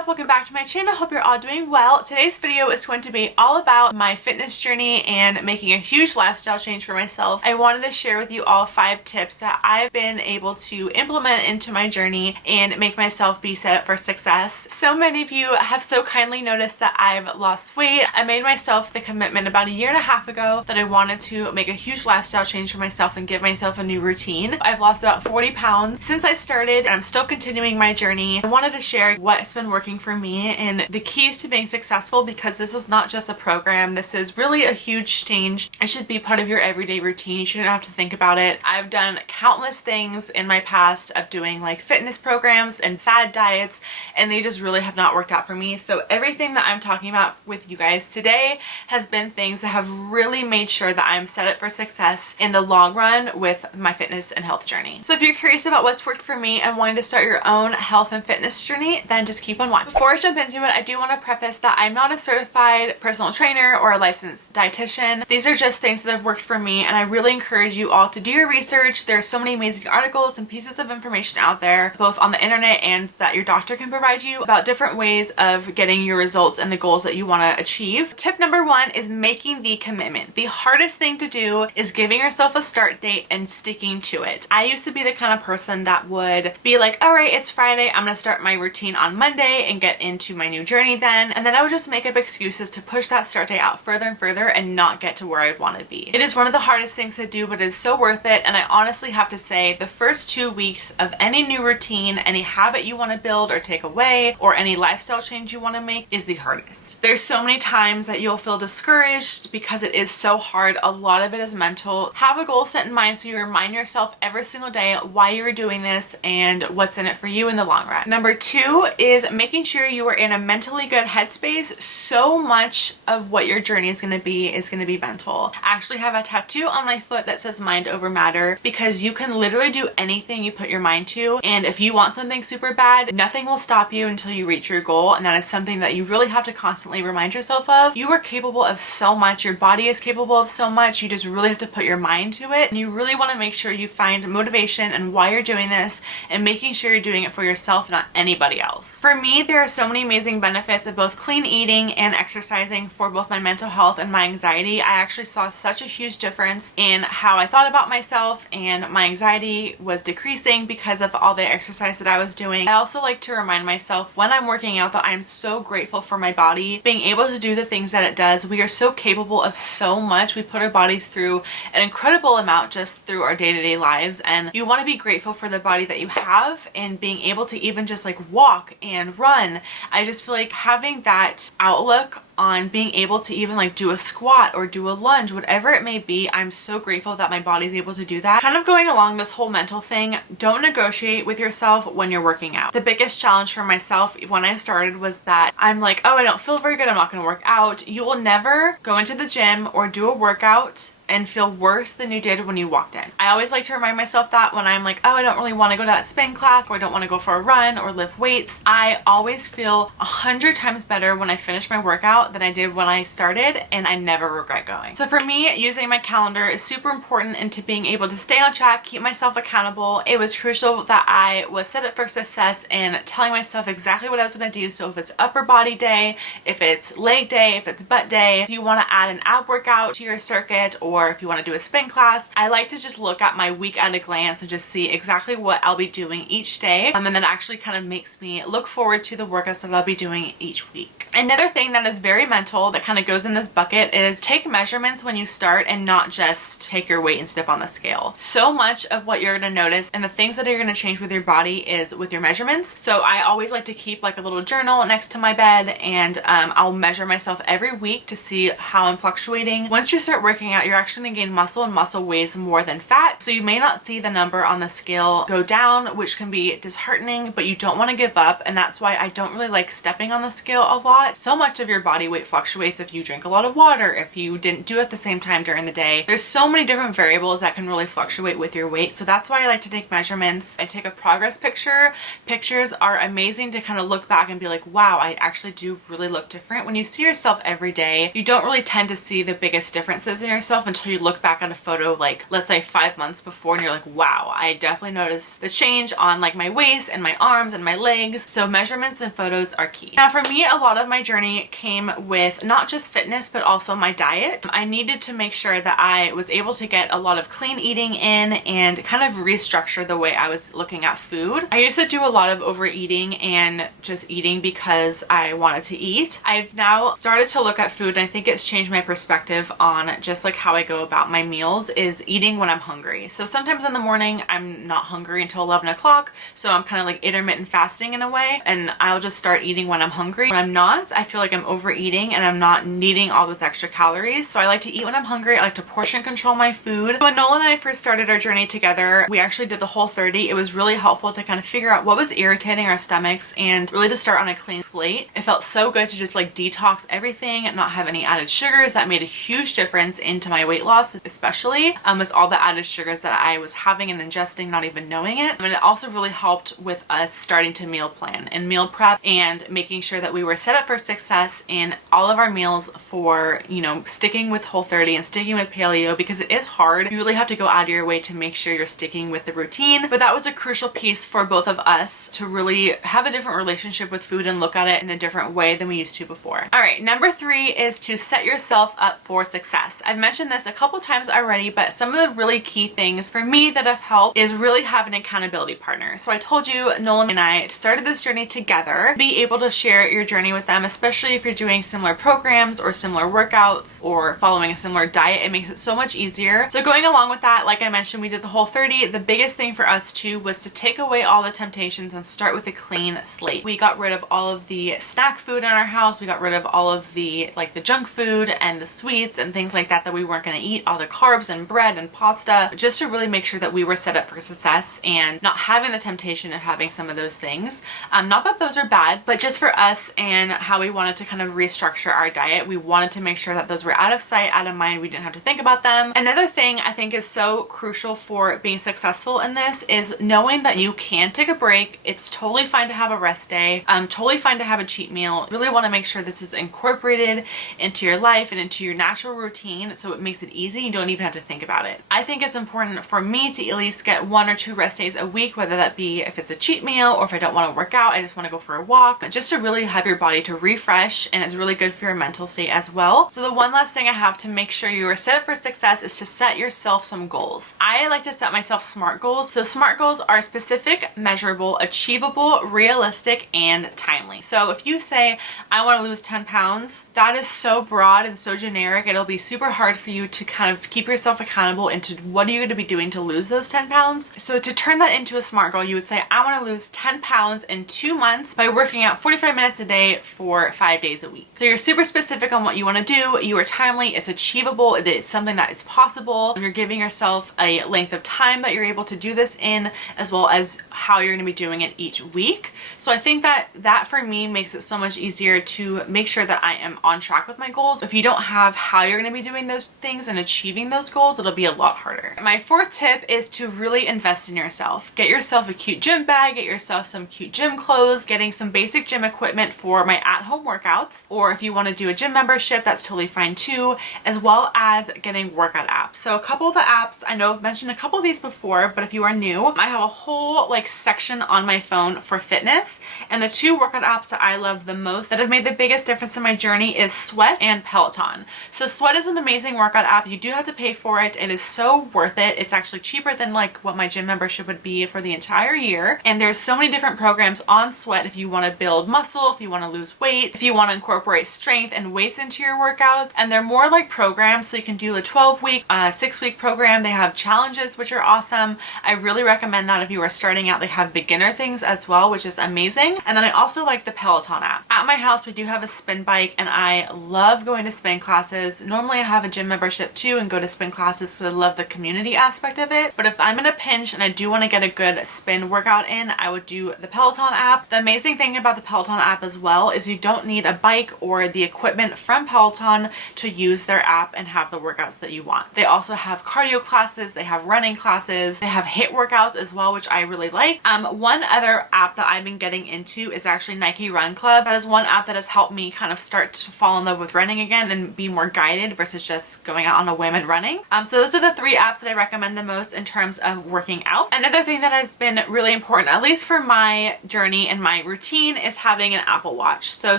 up? Welcome back to my channel. Hope you're all doing well. Today's video is going to be all about my fitness journey and making a huge lifestyle change for myself. I wanted to share with you all 5 tips that I've been able to implement into my journey and make myself be set up for success. So many of you have so kindly noticed that I've lost weight. I made myself the commitment about a year and a half ago that I wanted to make a huge lifestyle change for myself and give myself a new routine. I've lost about 40 pounds since I started, and I'm still continuing my journey. I wanted to share what's been working for me and the keys to being successful, because this is not just a program. This is really a huge change. It should be part of your everyday routine. You shouldn't have to think about it. I've done countless things in my past of doing like fitness programs and fad diets, and they just really have not worked out for me. So everything that I'm talking about with you guys today has been things that have really made sure that I'm set up for success in the long run with my fitness and health journey. So if you're curious about what's worked for me and wanting to start your own health and fitness journey, then just keep on watching. Before I jump into it, I do want to preface that I'm not a certified personal trainer or a licensed dietitian. These are just things that have worked for me, and I really encourage you all to do your research. There's so many amazing articles and pieces of information out there, both on the internet and that your doctor can provide you, about different ways of getting your results and the goals that you want to achieve. Tip number 1 is making the commitment. The hardest thing to do is giving yourself a start date and sticking to it. I used to be the kind of person that would be like, all right, it's Friday, I'm gonna start my routine on Monday and get into my new journey then, and then I would just make up excuses to push that start date out further and further and not get to where I'd want to be. It is one of the hardest things to do, but it is so worth it. And I honestly have to say, the first 2 weeks of any new routine, any habit you want to build or take away, or any lifestyle change you want to make, is the hardest. There's so many times that you'll feel discouraged because it is so hard. A lot of it is mental. Have a goal set in mind so you remind yourself every single day why you are doing this and what's in it for you in the long run. Number 2 is making sure you are in a mentally good headspace. So much of what your journey is going to be mental. I actually have a tattoo on my foot that says mind over matter, because you can literally do anything you put your mind to, and if you want something super bad, nothing will stop you until you reach your goal. And that is something that you really have to constantly remind yourself of. You are capable of so much. Your body is capable of so much. You just really have to put your mind to it, and you really want to make sure you find motivation and why you're doing this, and making sure you're doing it for yourself, not anybody else. For me, there are so many amazing benefits of both clean eating and exercising for both my mental health and my anxiety. I actually saw such a huge difference in how I thought about myself, and my anxiety was decreasing because of all the exercise that I was doing. I also like to remind myself when I'm working out that I'm so grateful for my body being able to do the things that it does. We are so capable of so much. We put our bodies through an incredible amount just through our day-to-day lives, and you want to be grateful for the body that you have, and being able to even just like walk and run. I just feel like having that outlook on being able to even like do a squat or do a lunge, whatever it may be, I'm so grateful that my body's able to do that. Kind of going along this whole mental thing, don't negotiate with yourself when you're working out. The biggest challenge for myself when I started was that I'm like, oh, I don't feel very good, I'm not gonna work out. You will never go into the gym or do a workout and feel worse than you did when you walked in. I always like to remind myself that when I'm like, oh, I don't really want to go to that spin class, or I don't want to go for a run or lift weights. I always feel 100 times better when I finish my workout than I did when I started, and I never regret going. So for me, using my calendar is super important into being able to stay on track, keep myself accountable. It was crucial that I was set up for success in telling myself exactly what I was going to do. So if it's upper body day, if it's leg day, if it's butt day, if you want to add an ab workout to your circuit, or if you want to do a spin class, I like to just look at my week at a glance and just see exactly what I'll be doing each day, and that actually kind of makes me look forward to the workouts that I'll be doing each week. Another thing that is very mental that kind of goes in this bucket is take measurements when you start, and not just take your weight and step on the scale. So much of what you're going to notice and the things that are going to change with your body is with your measurements. So I always like to keep like a little journal next to my bed, and I'll measure myself every week to see how I'm fluctuating. Once you start working out, you're actually going to gain muscle, and muscle weighs more than fat, so you may not see the number on the scale go down, which can be disheartening, but you don't want to give up. And that's why I don't really like stepping on the scale a lot. So much of your body weight fluctuates if you drink a lot of water, if you didn't do it at the same time during the day. There's so many different variables that can really fluctuate with your weight, so that's why I like to take measurements. I take a progress picture. Pictures are amazing to kind of look back and be like, wow, I actually do really look different. When you see yourself every day, you don't really tend to see the biggest differences in yourself until you look back at a photo, like let's say 5 months before, and you're like, wow, I definitely noticed the change on like my waist and my arms and my legs. So measurements and photos are key. Now for me, a lot of my journey came with not just fitness, but also my diet. I needed to make sure that I was able to get a lot of clean eating in and kind of restructure the way I was looking at food. I used to do a lot of overeating and just eating because I wanted to eat. I've now started to look at food, and I think it's changed my perspective on just like how I go about my meals, is eating when I'm hungry. So sometimes in the morning I'm not hungry until 11 o'clock, so I'm kind of like intermittent fasting in a way, and I'll just start eating when I'm hungry. When I'm not, I feel like I'm overeating and I'm not needing all those extra calories. So I like to eat when I'm hungry. I like to portion control my food. When Nolan and I first started our journey together, we actually did the Whole30. It was really helpful to kind of figure out what was irritating our stomachs and really to start on a clean slate. It felt so good to just like detox everything and not have any added sugars. That made a huge difference into my weight loss, especially was all the added sugars that I was having and ingesting, not even knowing it. And it also really helped with us starting to meal plan and meal prep and making sure that we were set up for success in all of our meals for, you know, sticking with Whole30 and sticking with paleo, because it is hard. You really have to go out of your way to make sure you're sticking with the routine. But that was a crucial piece for both of us to really have a different relationship with food and look at it in a different way than we used to before. All right, number 3 is to set yourself up for success. I've mentioned this a couple times already, but some of the really key things for me that have helped is really having an accountability partner. So I told you Nolan and I started this journey together. Be able to share your journey with them, especially if you're doing similar programs or similar workouts or following a similar diet. It makes it so much easier. So going along with that, like I mentioned, we did the Whole30. The biggest thing for us too was to take away all the temptations and start with a clean slate. We got rid of all of the snack food in our house. We got rid of all of the like the junk food and the sweets and things like that we weren't going to eat, all the carbs and bread and pasta, just to really make sure that we were set up for success and not having the temptation of having some of those things. Not that those are bad, but just for us and how we wanted to kind of restructure our diet, we wanted to make sure that those were out of sight, out of mind. We didn't have to think about them. Another thing I think is so crucial for being successful in this is knowing that you can take a break. It's totally fine to have a rest day. Totally fine to have a cheat meal. Really want to make sure this is incorporated into your life and into your natural routine, so it makes it easy. You don't even have to think about it. I think it's important for me to at least get 1 or 2 rest days a week, whether that be if it's a cheat meal or if I don't want to work out, I just want to go for a walk, just to really have your body to refresh, and it's really good for your mental state as well. So the one last thing I have to make sure you are set up for success is to set yourself some goals. I like to set myself SMART goals. So SMART goals are specific, measurable, achievable, realistic, and timely. So if you say, I want to lose 10 pounds, that is so broad and so generic, it'll be super hard for you to kind of keep yourself accountable into what are you going to be doing to lose those 10 pounds. So to turn that into a SMART goal, you would say, I want to lose 10 pounds in 2 months by working out 45 minutes a day for 5 days a week. So you're super specific on what you want to do. You are timely, it's achievable, it's something that is possible. You're giving yourself a length of time that you're able to do this in, as well as how you're going to be doing it each week. So I think that for me makes it so much easier to make sure that I am on track with my goals. If you don't have how you're going to be doing those things and achieving those goals, it'll be a lot harder. My 4th tip is to really invest in yourself. Get yourself a cute gym bag, get yourself some cute gym clothes, getting some basic gym equipment for my at-home workouts, or if you want to do a gym membership, that's totally fine too, as well as getting workout apps. So a couple of the apps, I know I've mentioned a couple of these before, but if you are new, I have a whole like section on my phone for fitness, and the 2 workout apps that I love the most that have made the biggest difference in my journey is Sweat and Peloton. So Sweat is an amazing workout app. You do have to pay for it. It is so worth it. It's actually cheaper than like what my gym membership would be for the entire year. And there's so many different programs on Sweat if you want to build muscle, if you want to lose weight, if you want to incorporate strength and weights into your workouts. And they're more like programs, so you can do a 12-week, 6-week program. They have challenges, which are awesome. I really recommend that if you are starting out. They have beginner things as well, which is amazing. And then I also like the Peloton app. At my house, we do have a spin bike, and I love going to spin classes. Normally I have a gym membership too and go to spin classes because I love the community aspect of it. But if I'm in a pinch and I do want to get a good spin workout in, I would do the Peloton app. The amazing thing about the Peloton app as well is you don't need a bike or the equipment from Peloton to use their app and have the workouts that you want. They also have cardio classes, they have running classes, they have HIIT workouts as well, which I really like. One other app that I've been getting into is actually Nike Run Club. That is one app that has helped me kind of start to fall in love with running again and be more guided versus just going going out on a whim and running. So those are the 3 apps that I recommend the most in terms of working out. Another thing that has been really important, at least for my journey and my routine, is having an Apple Watch. So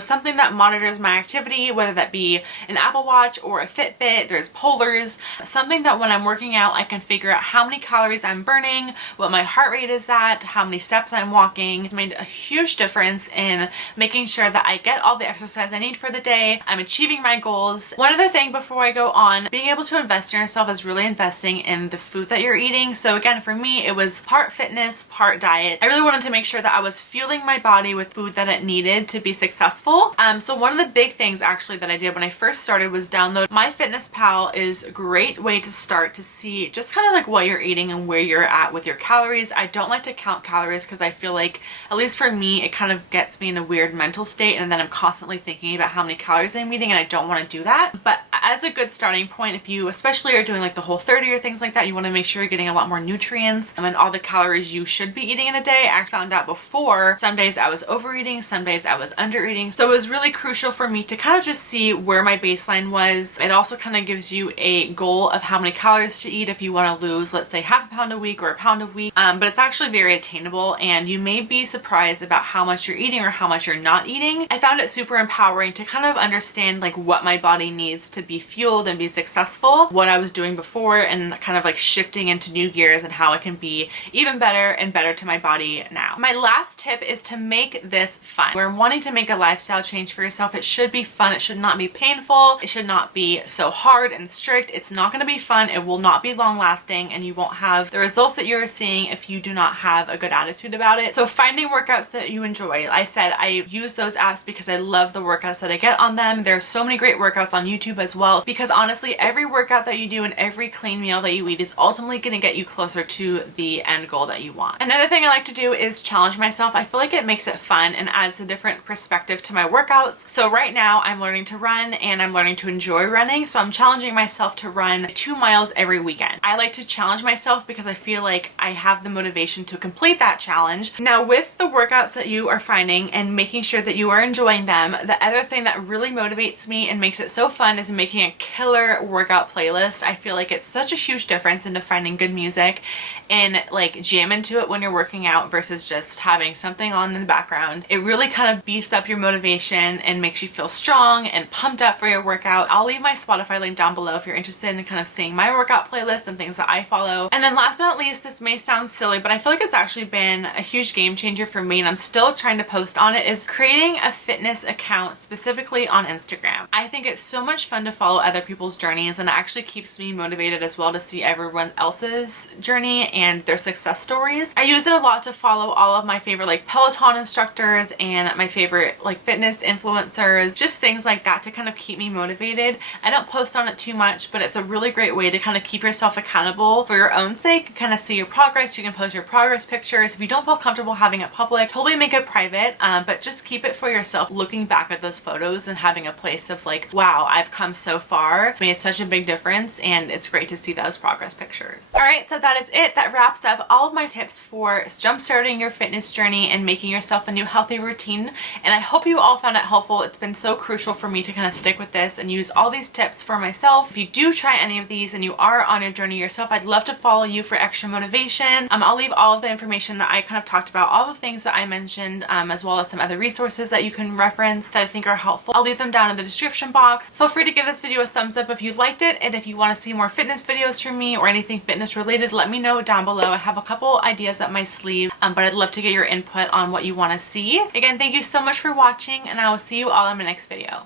something that monitors my activity, whether that be an Apple Watch or a Fitbit. There's Polars, something that when I'm working out I can figure out how many calories I'm burning, what my heart rate is at, how many steps I'm walking. It's made a huge difference in making sure that I get all the exercise I need for the day, I'm achieving my goals. One other thing before I go on, being able to invest in yourself is really investing in the food that you're eating. So again, for me, it was part fitness, part diet. I really wanted to make sure that I was fueling my body with food that it needed to be successful. So one of the big things actually that I did when I first started was download MyFitnessPal. Is a great way to start to see just kind of like what you're eating and where you're at with your calories. I don't like to count calories because I feel like, at least for me, it kind of gets me in a weird mental state, and then I'm constantly thinking about how many calories I'm eating, and I don't want to do that. But as a good starting point, if you especially are doing like the Whole30 or things like that, you want to make sure you're getting a lot more nutrients and all the calories you should be eating in a day. I found out before, some days I was overeating, some days I was undereating. So it was really crucial for me to kind of just see where my baseline was. It also kind of gives you a goal of how many calories to eat if you want to lose, let's say, half a pound a week or a pound a week. But it's actually very attainable, and you may be surprised about how much you're eating or how much you're not eating. I found it super empowering to kind of understand like what my body needs to be fueled and be successful, what I was doing before, and kind of like shifting into new gears and how I can be even better and better to my body now. My last tip is to make this fun. We're wanting to make a lifestyle change for yourself. It should be fun. It should not be painful. It should not be so hard and strict. It's not going to be fun. It will not be long lasting, and you won't have the results that you're seeing if you do not have a good attitude about it. So finding workouts that you enjoy. I said I use those apps because I love the workouts that I get on them. There's so many great workouts on YouTube as well, because honestly, every workout that you do and every clean meal that you eat is ultimately going to get you closer to the end goal that you want. Another thing I like to do is challenge myself. I feel like it makes it fun and adds a different perspective to my workouts. So right now I'm learning to run, and I'm learning to enjoy running. So I'm challenging myself to run 2 miles every weekend. I like to challenge myself because I feel like I have the motivation to complete that challenge. Now, with the workouts that you are finding and making sure that you are enjoying them, the other thing that really motivates me and makes it so fun is making a killer workout playlist. I feel like it's such a huge difference into finding good music and like jam into it when you're working out versus just having something on in the background. It really kind of beefs up your motivation and makes you feel strong and pumped up for your workout. I'll leave my Spotify link down below if you're interested in kind of seeing my workout playlist and things that I follow. And then last but not least, this may sound silly, but I feel like it's actually been a huge game changer for me, and I'm still trying to post on it, is creating a fitness account specifically on Instagram. I think it's so much fun to follow other people's journeys, and it actually keeps me motivated as well to see everyone else's journey and their success stories. I use it a lot to follow all of my favorite like Peloton instructors and my favorite like fitness influencers, just things like that to kind of keep me motivated. I don't post on it too much, but it's a really great way to kind of keep yourself accountable for your own sake, kind of see your progress. You can post your progress pictures. If you don't feel comfortable having it public, totally make it private, but just keep it for yourself, looking back at those photos and having a place of like, wow, I've come so far, made such a big difference, and it's great to see those progress pictures. All right, so that is it. That wraps up all of my tips for jumpstarting your fitness journey and making yourself a new healthy routine, and I hope you all found it helpful. It's been so crucial for me to kind of stick with this and use all these tips for myself. If you do try any of these and you are on your journey yourself, I'd love to follow you for extra motivation. I'll leave all of the information that I kind of talked about, all the things that I mentioned, as well as some other resources that you can reference that I think are helpful. I'll leave them down in the description box. Feel free to give this video a thumbs up if you liked it, and if you want to see more fitness videos from me or anything fitness related, let me know down below. I have a couple ideas up my sleeve, but I'd love to get your input on what you want to see. Again, thank you so much for watching, and I will see you all in my next video.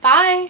Bye!